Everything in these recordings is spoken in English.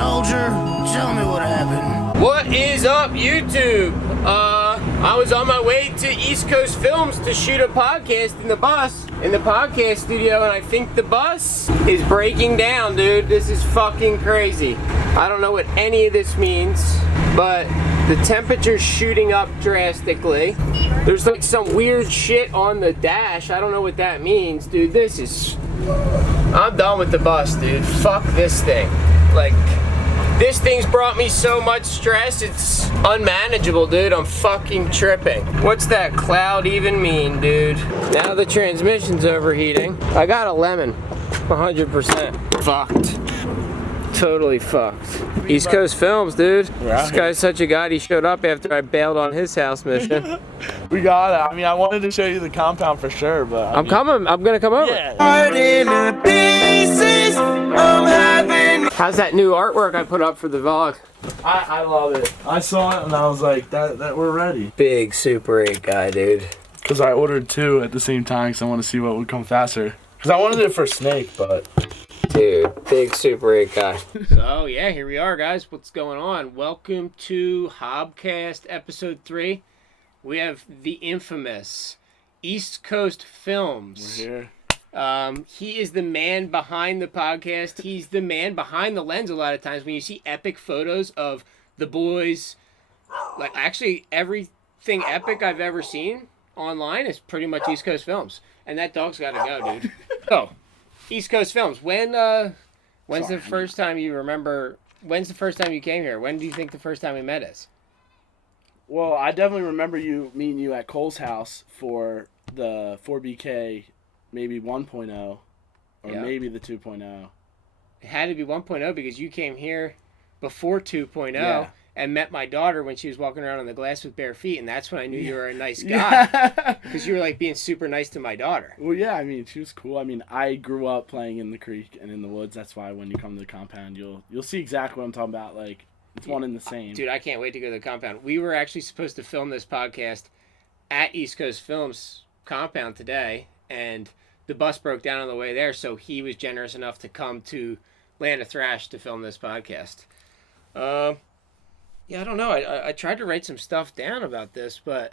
soldier, tell me what happened. What is up, YouTube? I was on my way to East Coast Filmz to shoot a podcast in the podcast studio, and I think the bus is breaking down, dude. This is fucking crazy. I don't know what any of this means, but the temperature's shooting up drastically. There's like some weird shit on the dash. I don't know what that means, dude. I'm done with the bus, dude. Fuck this thing. Like, this thing's brought me so much stress, it's unmanageable, dude. I'm fucking tripping. What's that cloud even mean, dude? Now the transmission's overheating. I got a lemon, 100%. Fucked. Totally fucked. East Coast Filmz, dude. This guy's such a god. He showed up after I bailed on his house mission. We got it. I mean, I wanted to show you the compound for sure, but I'm coming. I'm gonna come over. Yeah. How's that new artwork I put up for the vlog? I love it. I saw it and I was like, that we're ready. Big Super 8 guy, dude. Because I ordered two at the same time because I want to see what would come faster. Because I wanted it for Snake, but... Dude, big Super 8 guy. So, yeah, here we are, guys. What's going on? Welcome to HOBCAST episode 3. We have the infamous East Coast Filmz. We're here. He is the man behind the podcast. He's the man behind the lens a lot of times. When you see epic photos of the boys, like actually everything epic I've ever seen online is pretty much East Coast Filmz. And that dog's got to go, dude. So, East Coast Filmz. When's the first time you remember? When's the first time you came here? When do you think the first time we met is? Well, I definitely remember meeting you at Cole's house for the 4BK, maybe 1.0, or maybe the 2.0. It had to be 1.0 because you came here before 2.0 and met my daughter when she was walking around on the glass with bare feet, and that's when I knew you were a nice guy. Because you were like being super nice to my daughter. Well, yeah, I mean, she was cool. I mean, I grew up playing in the creek and in the woods. That's why when you come to the compound, you'll see exactly what I'm talking about. Like, it's one and the same. Dude, I can't wait to go to the compound. We were actually supposed to film this podcast at East Coast Filmz compound today, and the bus broke down on the way there, so he was generous enough to come to Land of Thrash to film this podcast. Yeah, I don't know. I tried to write some stuff down about this, but...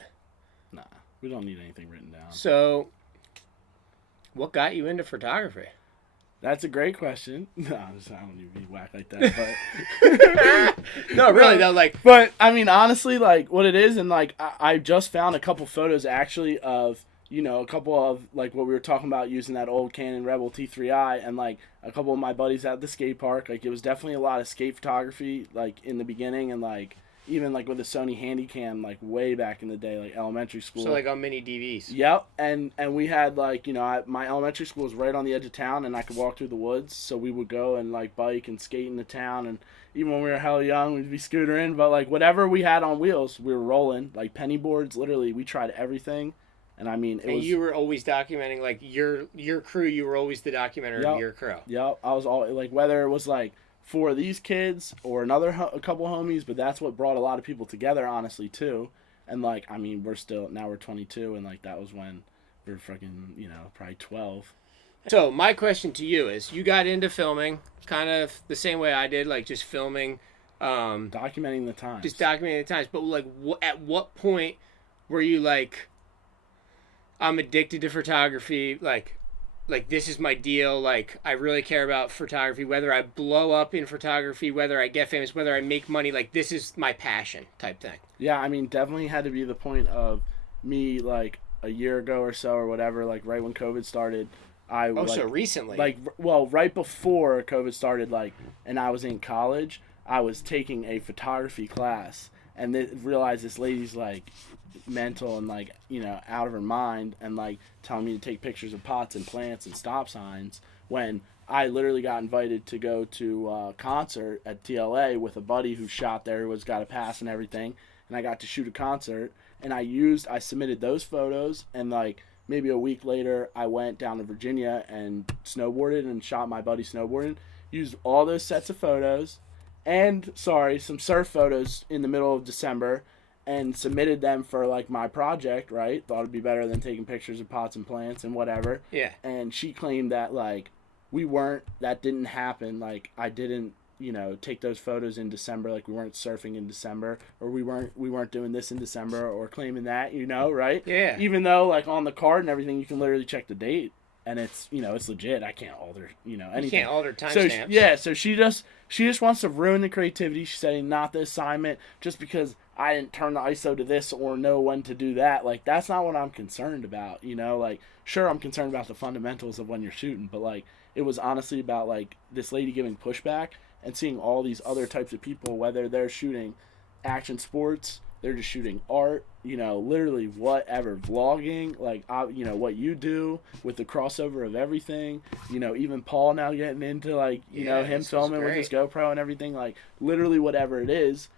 Nah, we don't need anything written down. So, what got you into photography? That's a great question. No, I don't need to be whack like that, but... No, really, though, like... But, I mean, honestly, like, what it is, and, like, I just found a couple photos, actually, of, you know, a couple of, like, what we were talking about using that old Canon Rebel T3i, and, like, a couple of my buddies at the skate park. Like, it was definitely a lot of skate photography, like, in the beginning, and, like, even, like, with a Sony Handycam, like, way back in the day, like, elementary school. So, like, on mini DVs. Yep, and we had, like, you know, my elementary school was right on the edge of town, and I could walk through the woods, so we would go and, like, bike and skate in the town, and even when we were hell young, we'd be scootering, but, like, whatever we had on wheels, we were rolling. Like, penny boards, literally, we tried everything, and, I mean, and you were always documenting, like, your crew, you were always the documenter of your crew. Yep, I was all, like, whether it was, like, for these kids or a couple homies, but that's what brought a lot of people together, honestly, too. And, like, I mean, now we're 22, and, like, that was when we were fucking, you know, probably 12. So, my question to you is, you got into filming kind of the same way I did, like, just filming. Documenting the times. Just documenting the times. But, like, at what point were you, like, I'm addicted to photography, like, this is my deal, like, I really care about photography, whether I blow up in photography, whether I get famous, whether I make money, like, this is my passion type thing? Yeah, I mean, definitely had to be the point of me, like, a year ago or so or whatever, like, right when COVID started. So recently? Like, well, right before COVID started, like, and I was in college, I was taking a photography class, and realized this lady's, like, mental and, like, you know, out of her mind, and, like, telling me to take pictures of pots and plants and stop signs, when I literally got invited to go to a concert at TLA with a buddy who shot there, who got a pass and everything, and I got to shoot a concert, and I submitted those photos, and, like, maybe a week later, I went down to Virginia and snowboarded and shot my buddy snowboarding, used all those sets of photos, and, some surf photos in the middle of December, and submitted them for, like, my project, right? Thought it'd be better than taking pictures of pots and plants and whatever. Yeah. And she claimed that, like, that didn't happen. Like, I didn't take those photos in December, like we weren't surfing in December, or we weren't doing this in December, or claiming that, right? Yeah. Even though like on the card and everything, you can literally check the date, and it's it's legit. I can't alter anything. You can't alter timestamps. timestamps. So she just wants to ruin the creativity. She's saying not the assignment just because I didn't turn the ISO to this or know when to do that. Like, that's not what I'm concerned about. Like, sure, I'm concerned about the fundamentals of when you're shooting, but like it was honestly about like this lady giving pushback and seeing all these other types of people, whether they're shooting action sports, they're just shooting art, literally whatever, vlogging, like, what you do with the crossover of everything, even Paul now getting into like, him filming with his GoPro and everything, like literally whatever it is.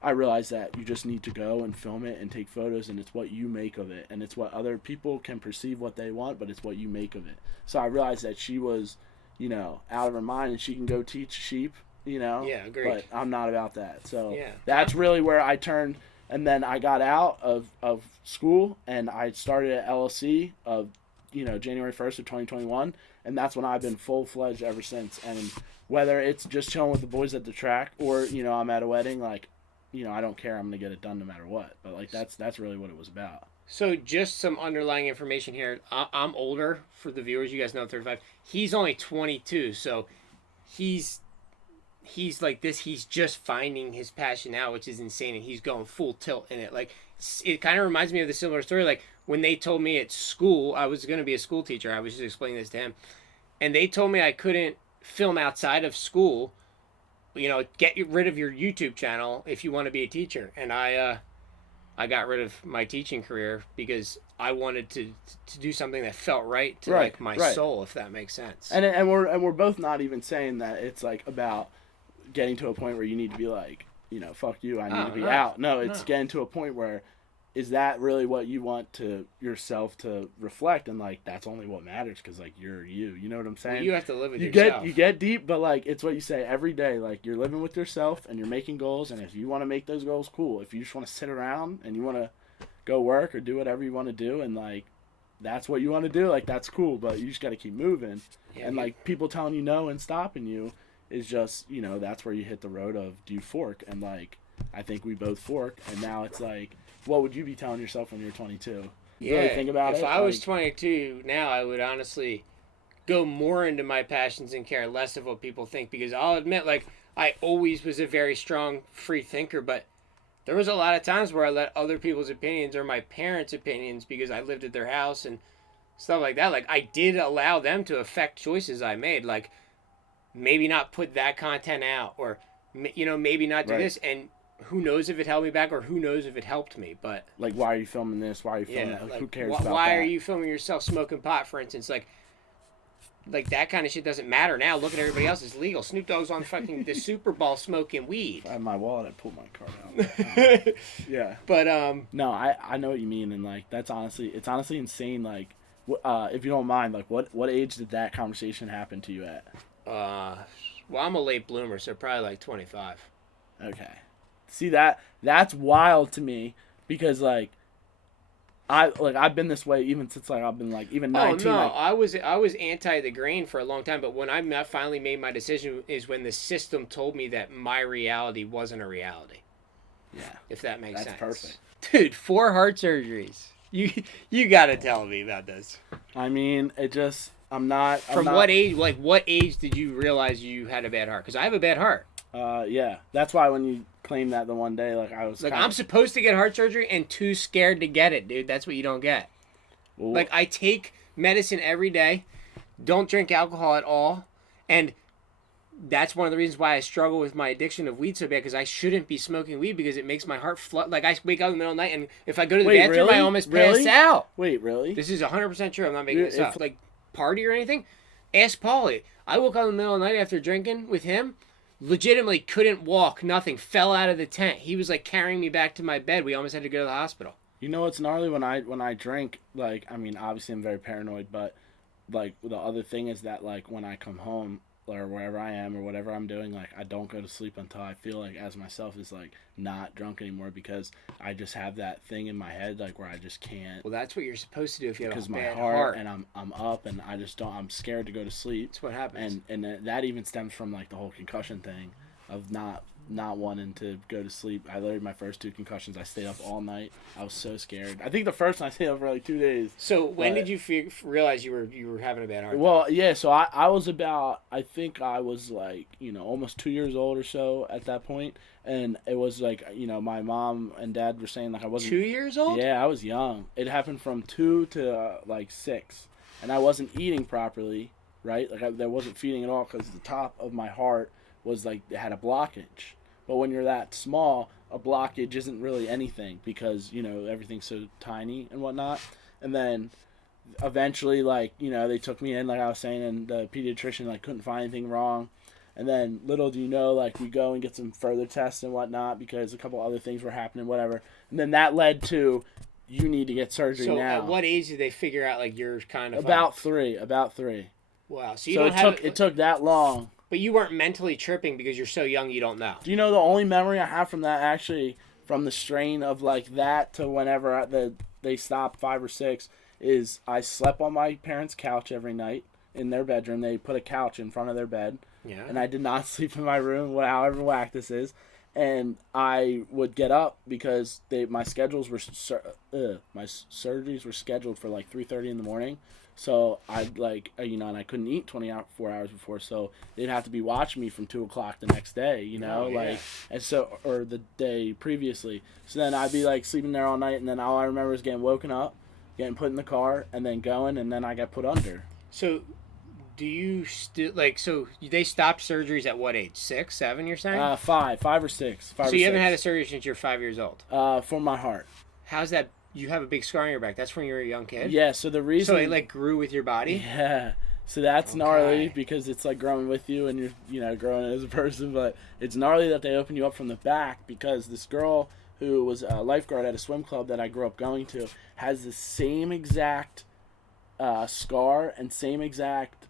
I realized that you just need to go and film it and take photos, and it's what you make of it, and it's what other people can perceive what they want, but it's what you make of it. So I realized that she was, out of her mind, and she can go teach sheep, Yeah, agreed. But I'm not about that. So yeah. That's really where I turned, and then I got out of school, and I started at LLC of, January 1st of 2021, and that's when I've been full-fledged ever since. And whether it's just chilling with the boys at the track or, I'm at a wedding, like, I don't care. I'm going to get it done no matter what. But, like, that's really what it was about. So just some underlying information here. I'm older for the viewers. You guys know I'm 35. He's only 22, so he's like this. He's just finding his passion now, which is insane, and he's going full tilt in it. Like, it kind of reminds me of the similar story. Like, when they told me at school, I was going to be a school teacher. I was just explaining this to him, and they told me I couldn't film outside of school. Get rid of your YouTube channel if you want to be a teacher. And I got rid of my teaching career because I wanted to do something that felt right to like my soul, if that makes sense. And we're both not even saying that it's like about getting to a point where you need to be like, fuck you, I need to be out. No, it's getting to a point where, is that really what you want to yourself to reflect? And like, that's only what matters, because like, you're you know what I'm saying? Well, you have to live with yourself. You get deep, but like, it's what you say every day. Like, you're living with yourself and you're making goals, and if you want to make those goals, cool. If you just want to sit around and you want to go work or do whatever you want to do, and like, that's what you want to do, like, that's cool, but you just got to keep moving. And like, people telling you no and stopping you is just, that's where you hit the road of, do you fork? And like, I think we both fork, and now it's like, what would you be telling yourself when you're 22? Really think about it. If I was 22 now, I would honestly go more into my passions and care less of what people think, because I'll admit, like, I always was a very strong free thinker, but there was a lot of times where I let other people's opinions or my parents' opinions, because I lived at their house and stuff like that, like, I did allow them to affect choices I made, like, maybe not put that content out, or, maybe not do this, and who knows if it held me back, or who knows if it helped me, but... Like, why are you filming this? Why are you filming that? Like, who cares about that? Why are you filming yourself smoking pot, for instance? Like, that kind of shit doesn't matter now. Look at everybody else. It's legal. Snoop Dogg's on fucking the Super Bowl smoking weed. If I had my wallet, I'd pull my card out. Yeah. But, No, I know what you mean, and, like, it's honestly insane, like, if you don't mind, like, what age did that conversation happen to you at? Well, I'm a late bloomer, so probably, like, 25. Okay. See, that's wild to me, because like I've been this way even since like I've been like even 19. Oh no, like, I was anti the grain for a long time, but when I finally made my decision is when the system told me that my reality wasn't a reality. Yeah. If that makes sense. That's perfect. Dude, 4 heart surgeries. You got to tell me about this. I mean, it just what age? Like, what age did you realize you had a bad heart? Because I have a bad heart. Yeah. That's why when you claimed that the one day, like, I was... Like, I'm supposed to get heart surgery and too scared to get it, dude. That's what you don't get. Well, like, I take medicine every day, don't drink alcohol at all, and that's one of the reasons why I struggle with my addiction of weed so bad, because I shouldn't be smoking weed, because it makes my heart flood. Like, I wake up in the middle of the night, and if I go to the bathroom, really? I almost pass out. Wait, really? This is 100% true. I'm not making this up. Like, party or anything? Ask Paulie. I woke up in the middle of the night after drinking with him, legitimately couldn't walk, nothing, fell out of the tent. He was like carrying me back to my bed. We almost had to go to the hospital. You know what's gnarly? When I drink, like, I mean, obviously I'm very paranoid, but like the other thing is that like when I come home or wherever I am or whatever I'm doing, like, I don't go to sleep until I feel like as myself is like not drunk anymore, because I just have that thing in my head like where I just can't. Well, that's what you're supposed to do if you have a bad heart. Because my heart and I'm up and I just don't. I'm scared to go to sleep. That's what happens. And that even stems from like the whole concussion thing. of not wanting to go to sleep. I literally, my first 2 concussions, I stayed up all night. I was so scared. I think the first one I stayed up for like 2 days. So when did you realize you were having a bad heart attack? Well, yeah, so I was about, I think I was like, almost 2 years old or so at that point. And it was like, my mom and dad were saying like I wasn't 2 years old? Yeah, I was young. It happened from 2 to like 6. And I wasn't eating properly, right? Like I wasn't feeding at all because the top of my heart was like, it had a blockage. But when you're that small, a blockage isn't really anything because, everything's so tiny and whatnot. And then eventually, like, they took me in, like I was saying, and the pediatrician, like, couldn't find anything wrong. And then little do you know, like, we go and get some further tests and whatnot because a couple other things were happening, whatever. And then that led to, you need to get surgery now. So at what age did they figure out, like, you're kind of... About 3. Wow. So it took that long. But you weren't mentally tripping because you're so young you don't know. Do you know the only memory I have from that, actually, from the strain of like that to whenever they stopped 5 or 6, is I slept on my parents' couch every night in their bedroom. They put a couch in front of their bed. Yeah. And I did not sleep in my room, however whack this is. And I would get up because my schedules were my surgeries were scheduled for like 3:30 in the morning. So I'd like, and I couldn't eat 24 hours before, so they'd have to be watching me from 2 o'clock the next day, and so, or the day previously. So then I'd be like sleeping there all night, and then all I remember is getting woken up, getting put in the car, and then going, and then I got put under. So, do you still, so they stopped surgeries at what age? 6, 7, you're saying? 5 or 6. So you haven't had a surgery since you're 5 years old? For my heart. How's that? You have a big scar on your back. That's when you were a young kid? Yeah, so the reason... So it, like, grew with your body? Yeah. So that's gnarly because it's, like, growing with you and you're, growing as a person. But it's gnarly that they open you up from the back because this girl who was a lifeguard at a swim club that I grew up going to has the same exact scar and same exact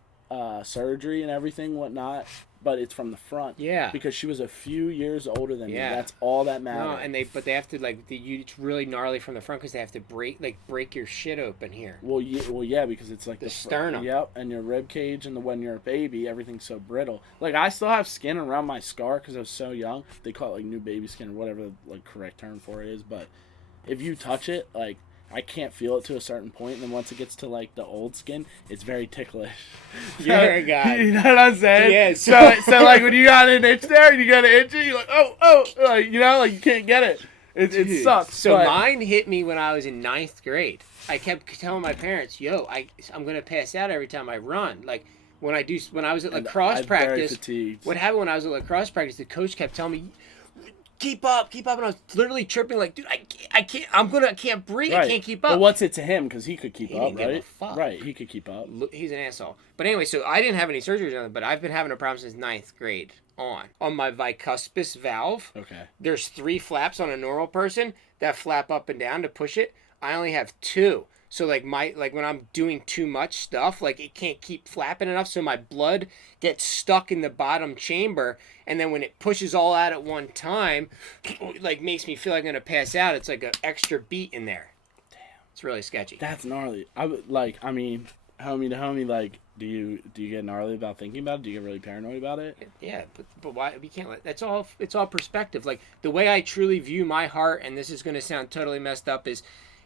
surgery and everything, whatnot. But it's from the front. Yeah. Because she was a few years older than me. That's all that matters. No, and they have to it's really gnarly from the front because they have to break your shit open here. Well, yeah, because it's like the sternum. Yep, and your rib cage, and when you're a baby, everything's so brittle. Like I still have skin around my scar because I was so young. They call it like new baby skin or whatever the correct term for it is. But if you touch it, like, I can't feel it to a certain point, and then once it gets to like the old skin, it's very ticklish. You're a guy. You know what I'm saying? Yeah. So like when you got an itch there, and you got an itch, you're like, oh, like, like you can't get it. It sucks. So mine hit me when I was in 9th grade. I kept telling my parents, I'm gonna pass out every time I run. Like when I was at lacrosse practice. What happened when I was at lacrosse practice? The coach kept telling me, keep up, and I was literally tripping like, dude, I can't breathe, right. I can't keep up. But what's it to him? Because he could keep up, right? Give a fuck. Right, he could keep up. He's an asshole. But anyway, so I didn't have any surgeries on it, but I've been having a problem since 9th grade on my bicuspid valve. Okay. There's 3 flaps on a normal person that flap up and down to push it. I only have 2. So when I'm doing too much stuff, like it can't keep flapping enough, so my blood gets stuck in the bottom chamber, and then when it pushes all out at one time, like makes me feel like I'm gonna pass out. It's like an extra beat in there. Damn, it's really sketchy. That's gnarly. Homie to homie, like, do you get gnarly about thinking about it? Do you get really paranoid about it? Yeah, but why we can't let it's all perspective. Like the way I truly view my heart, and this is gonna sound totally messed up, is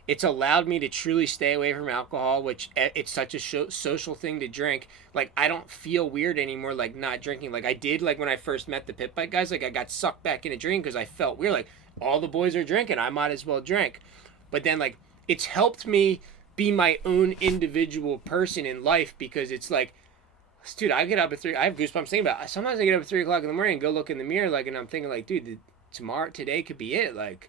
it's allowed me to truly stay away from alcohol, which it's such a social thing to drink. Like, I don't feel weird anymore, like, not drinking. Like, I did, like, when I first met the pit bike guys. Like, I got sucked back into drinking because I felt weird. Like, all the boys are drinking. I might as well drink. But then, like, it's helped me be my own individual person in life because it's like, dude, I get up at 3. I have goosebumps thinking about it. Sometimes I get up at 3 o'clock in the morning and go look in the mirror, like, and I'm thinking, like, dude, today could be it. Like,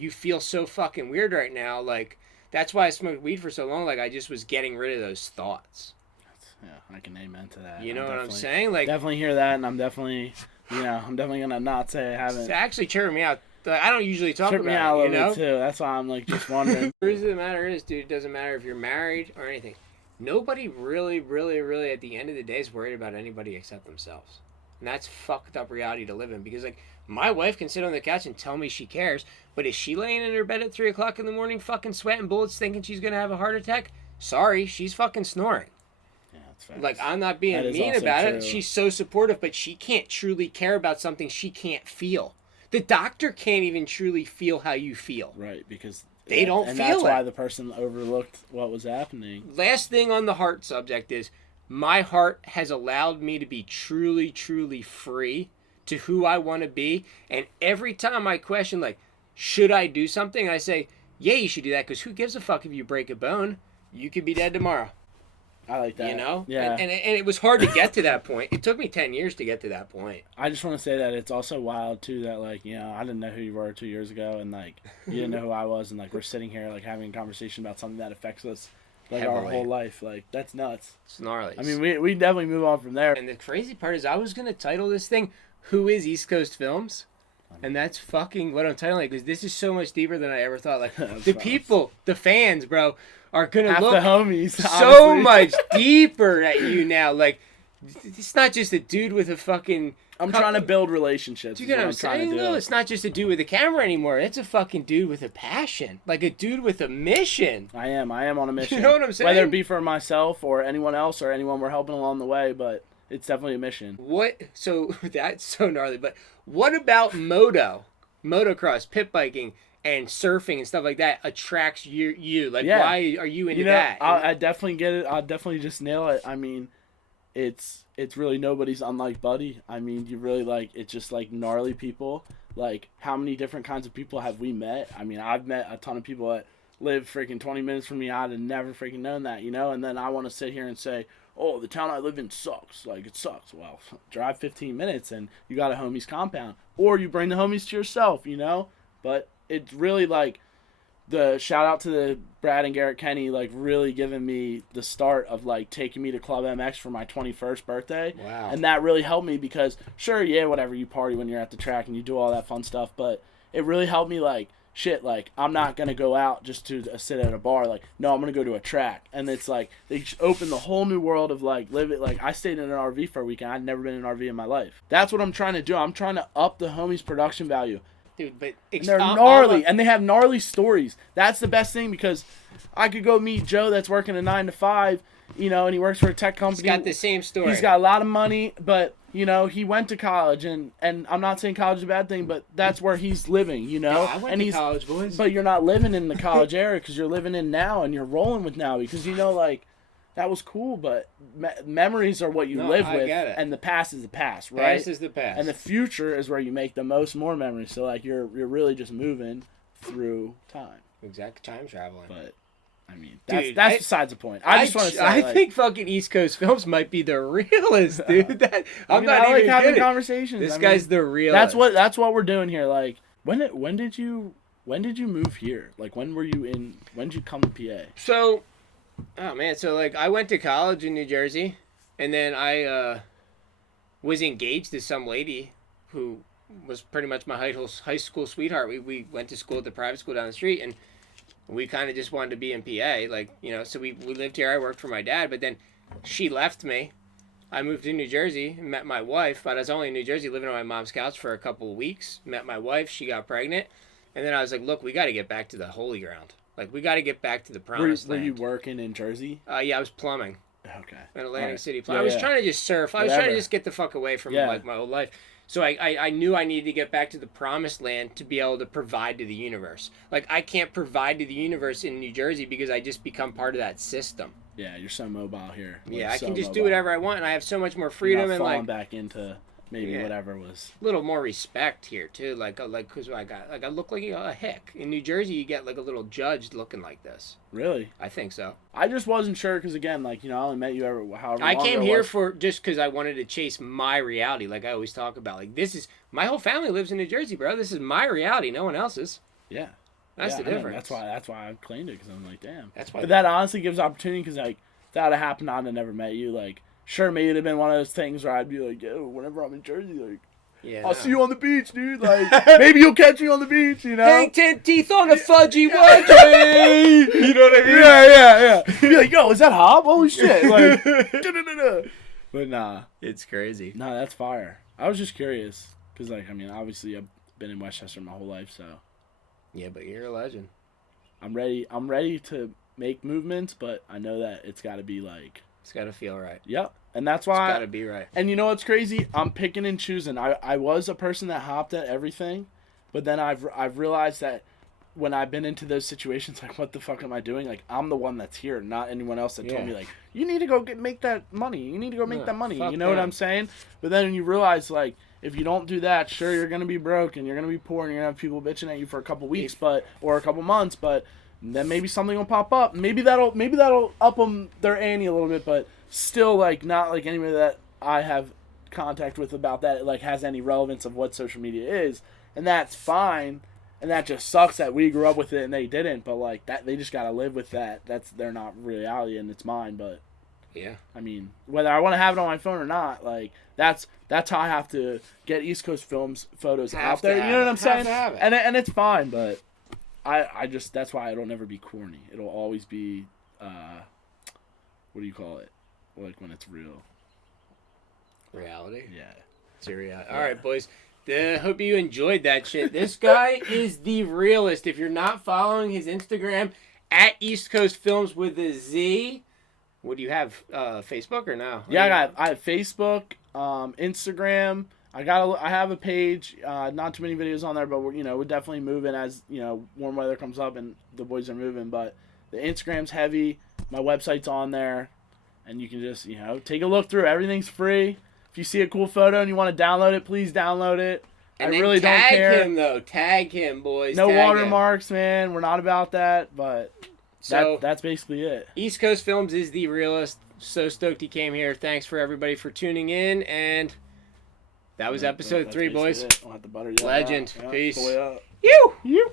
you feel so fucking weird right now. Like, that's why I smoked weed for so long. Like, I just was getting rid of those thoughts. Yeah, I can amen to that. You know what I'm saying? Like, definitely hear that, and I'm definitely going to not say I haven't. It's actually tripping me out. Like, I don't usually talk about me out it, you know? Too. That's why I'm, like, just wondering. The truth of the matter is, dude, it doesn't matter if you're married or anything. Nobody really, really, really, at the end of the day, is worried about anybody except themselves. And that's fucked up reality to live in. Because, like, my wife can sit on the couch and tell me she cares, but is she laying in her bed at 3 o'clock in the morning fucking sweating bullets thinking she's going to have a heart attack? Sorry, she's fucking snoring. Yeah, facts. Like, I'm not being That is mean also about true. it. She's so supportive, but she can't truly care about something she can't feel. The doctor can't even truly feel how you feel. Right, because They don't and feel that's it. why the person overlooked what was happening. Last thing on the heart subject is my heart has allowed me to be truly, truly free to who I want to be. And every time I question, like, should I do something? I say, yeah, you should do that, because who gives a fuck if you break a bone? You could be dead tomorrow. I like that. You know? Yeah. And it was hard to get to that point. It took me 10 years to get to that point. I just want to say that it's also wild too that, like, you know, I didn't know who you were 2 years ago, and like you didn't know who I was, and like we're sitting here like having a conversation about something that affects us like our Heavily. whole life. Like, that's nuts. It's gnarly. I mean, we definitely move on from there. And the crazy part is I was going to title this thing, Who is East Coast Films? And that's fucking what I'm titling it, because this is so much deeper than I ever thought. Like, the people, the fans, bro, are going to Half look the homies, so honestly. much deeper at you now. Like, it's not just a dude with a fucking... I'm trying to build relationships. Do you get what I'm saying? No, it's not just a dude with a camera anymore. It's a fucking dude with a passion. Like a dude with a mission. I am on a mission. You know what I'm saying? Whether it be for myself or anyone else or anyone we're helping along the way, but it's definitely a mission. What? So, that's so gnarly. But what about motocross, pit biking, and surfing and stuff like that attracts you? Like, Yeah. why are you into You know, that? I definitely get it. I'll definitely just nail it. I mean, it's really nobody's unlike Buddy. I mean, you really like, it's just like gnarly people. Like, how many different kinds of people have we met? I mean, I've met a ton of people that live freaking 20 minutes from me. I'd have never freaking known that, you know? And then I want to sit here and say, oh, the town I live in sucks. Like, it sucks. Well, drive 15 minutes and you got a homie's compound. Or you bring the homies to yourself, you know? But it's really like, the shout out to the Brad and Garrett Kenny, like really giving me the start of like taking me to Club MX for my 21st birthday. Wow. And that really helped me because sure, yeah, whatever, you party when you're at the track and you do all that fun stuff, but it really helped me like, shit, like I'm not going to go out just to sit at a bar. Like, no, I'm going to go to a track. And it's like, they just opened the whole new world of like, live it. Like I stayed in an RV for a weekend. I'd never been in an RV in my life. That's what I'm trying to do. I'm trying to up the homies' production value. Dude, but... And they're gnarly, and they have gnarly stories. That's the best thing, because I could go meet Joe that's working a 9 to 5, you know, and he works for a tech company. He's got the same story. He's got a lot of money, but, you know, he went to college, and I'm not saying college is a bad thing, but that's where he's living, you know? Yeah, I went to college, boys. But you're not living in the college era, because you're living in now, and you're rolling with now, because, you know, like, that was cool, but memories are what you live with, and the past is the past, right? Past is the past. And the future is where you make the more memories. So like you're really just moving through time. Exact time traveling. But I mean, Dude, that's besides the point. I just want to say, I think fucking East Coast Films might be the realest, dude. I'm not I even like having kidding. conversations. This guy's the realest. That's what we're doing here. Like when did you move here? Like when did you come to PA? So, oh man, so like I went to college in New Jersey, and then I was engaged to some lady who was pretty much my high school sweetheart. We went to school at the private school down the street, and we kind of just wanted to be in PA, like, you know, so we lived here. I worked for my dad, but then she left me. I moved to New Jersey and met my wife, but I was only in New Jersey living on my mom's couch for a couple of weeks. Met my wife, she got pregnant, and then I was like, look, we got to get back to the holy ground. Like, we got to get back to the promised land. Were you working in Jersey? Yeah, I was plumbing. Okay. In Atlantic City. Yeah, I was trying to just surf. I was trying to just get the fuck away from like my old life. So I knew I needed to get back to the promised land to be able to provide to the universe. Like, I can't provide to the universe in New Jersey because I just become part of that system. Yeah, you're so mobile here. Like, Yeah, I so can just mobile. do whatever I want, and I have so much more freedom and like back into maybe whatever was a little more respect here too. Like because I look like a hick. In New Jersey, you get like a little judged looking like this. Really? I think so. I just wasn't sure because again, like, you know, I only met you however I long came ago it here was. for just because I wanted to chase my reality. Like I always talk about, like this is my whole family lives in New Jersey, bro. This is my reality, no one else's. Yeah. That's the difference. That's why I claimed it, because I'm like, damn. That's why. But that honestly gives opportunity, because like if that had happened, I'd have never met you. Like, sure, maybe it'd have been one of those things where I'd be like, yo, whenever I'm in Jersey, like, Yeah, I'll see you on the beach, dude. Like, maybe you'll catch me on the beach, you know? Hang 10 teeth on a fudgy wudgy. You know what I mean? Yeah. Be like, yo, is that Hob? Holy shit. Like, but nah. It's crazy. Nah, that's fire. I was just curious. Because, like, I mean, obviously I've been in Westchester my whole life, so. Yeah, but you're a legend. I'm ready to make movements, but I know that it's got to be, like, It's got to feel right. Yep. And that's It's why. got to be right. And you know what's crazy? I'm picking and choosing. I was a person that hopped at everything, but then I've realized that when I've been into those situations, like, what the fuck am I doing? Like, I'm the one that's here, not anyone else that told me, like, you need to go make that money. You need to go make that money. You know what I'm saying? But then you realize, like, if you don't do that, sure, you're going to be broke and you're going to be poor and you're going to have people bitching at you for a couple weeks, or a couple months, but then maybe something will pop up. Maybe that'll up them their ante a little bit, but still, like, not like anybody that I have contact with about that, like, has any relevance of what social media is. And that's fine. And that just sucks that we grew up with it and they didn't, but, like, that they just got to live with that. That's their not reality and it's mine, but yeah. I mean, whether I want to have it on my phone or not, like, that's how I have to get East Coast Films photos out there. You know what I'm saying? And it's fine, but I just, that's why it'll never be corny. It'll always be, what do you call it? Like, when it's real. Reality? Yeah. It's a reality. All right, boys. Hope you enjoyed that shit. This guy is the realist. If you're not following his Instagram, at East Coast Films with a Z. What do you have? Facebook or no? Yeah, I have Facebook, Instagram. I have a page. Not too many videos on there, but we're definitely moving as warm weather comes up and the boys are moving. But the Instagram's heavy. My website's on there, and you can just take a look through. Everything's free. If you see a cool photo and you want to download it, please download it. And I really don't care. Tag him though. Tag him, boys. No tag watermarks, man. We're not about that, but that's basically it. East Coast Films is the realist. So stoked he came here. Thanks for everybody for tuning in, and that was episode 3, boys. We'll have to butter you Legend. out. Peace. Boy up. You. You.